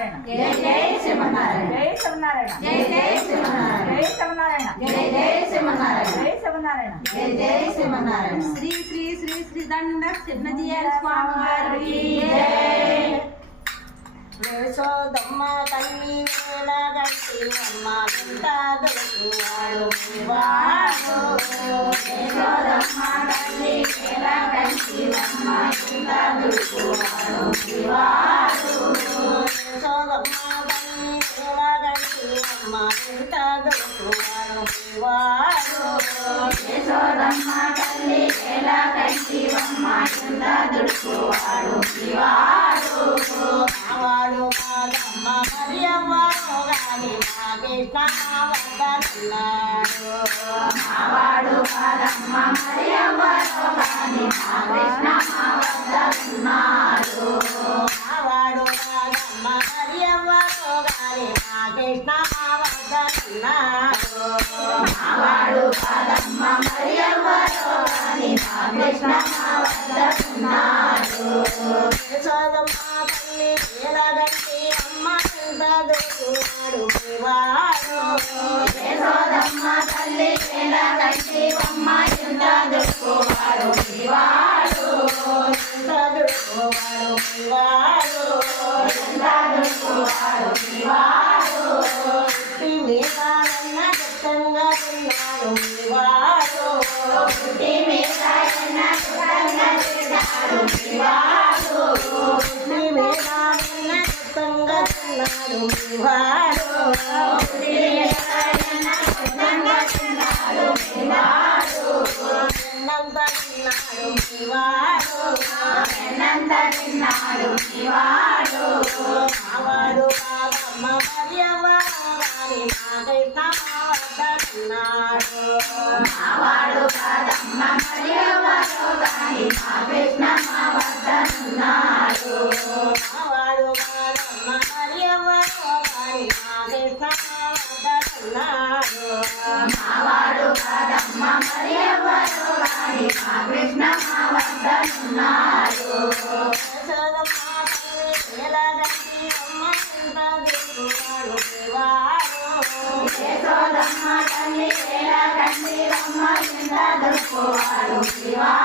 శివనారాయణ జయ జయ శివనారాయణ జై శివనారాయణ జయ జయ శివనారాయణ జై శివనారాయణ జయ జయ శివనారాయణ జై శివనారాయణ జయ జయ శివనారాయణ శ్రీ శ్రీ శ్రీ శ్రీ దండ చిన్నజీయర స్వామి వారికి జయ యశోదమ్మ తల్లి వేళగట్టి అమ్మ బిడ్డ దొరుకువాడు వాడు యశోదమ్మ తల్లి వేళగట్టి అమ్మ బిడ్డ దొరుకువాడు శివాడు యశోదమ్మ తల్లి వేళగట్టి అమ్మ బిడ్డ దొరుకువాడు వాడు యశోదమ్మ తల్లి వేళగట్టి అమ్మ బిడ్డ దొరుకువాడు శివాడు వాడు కాదమ్మ మరి అవ్వను గాని మా కృష్ణ వద్దన్నాడు మావాడు కాదమ్మ మరి ఎవరో కాని మా కృష్ణ మా వద్ద ఉన్నాడు వాడు కాదమ్మ మరి అవ్వను గాని మా కృష్ణ వద్దన్నాడు మావాడు కాదమ్మ మరి ఎవరో కాని మా కృష్ణ మా వద్ద ఉన్నాడు యశోదమ్మ తల్లి వేళగట్టి అమ్మ ఎంత దొరుకువాడు వాడు యశోదమ్మ తల్లి వేళగట్టి అమ్మ ఎంత దొరుకువాడు శివాడు ఎంత దొరుకువాడు వాడు ఎంత దొరుకువాడు శివాడు పుట్టి మీదన్న దట్టంగా తిన్నాడు వాడు పుట్టి మీద ఎన్న పుట్టంగా తిన్నాడు శివాడు పుట్టి మీదన్న దట్టంగా తిన్నాడు వాడు పుట్టి మీద ఎన్న పుట్టంగా తిన్నాడు శివాడు ఎన్నంత తిన్నాడు వాడు ఎన్నంత తిన్నాడు శివాడు వాడు కాదమ్మ మరి ఎవరు గాని నాకైతే వద్దన్నాడు మావాడు కాదమ్మ మరి ఎవరో కాని మా కృష్ణ మా వద్దనున్నాడు వాడు కాదమ్మ మరి ఎవరు గాని నాకైతే వద్దన్నాడు మావాడు కాదమ్మ మరి ఎవరో కాని మా కృష్ణ మా వద్దనున్నాడు యశోదమ్మ తల్లి వేళగట్టి అమ్మ ఎంత దొరుకువాడు వాడు యశోదమ్మ తల్లి వేళగట్టి అమ్మ ఎంత దొరుకువాడు శివాడు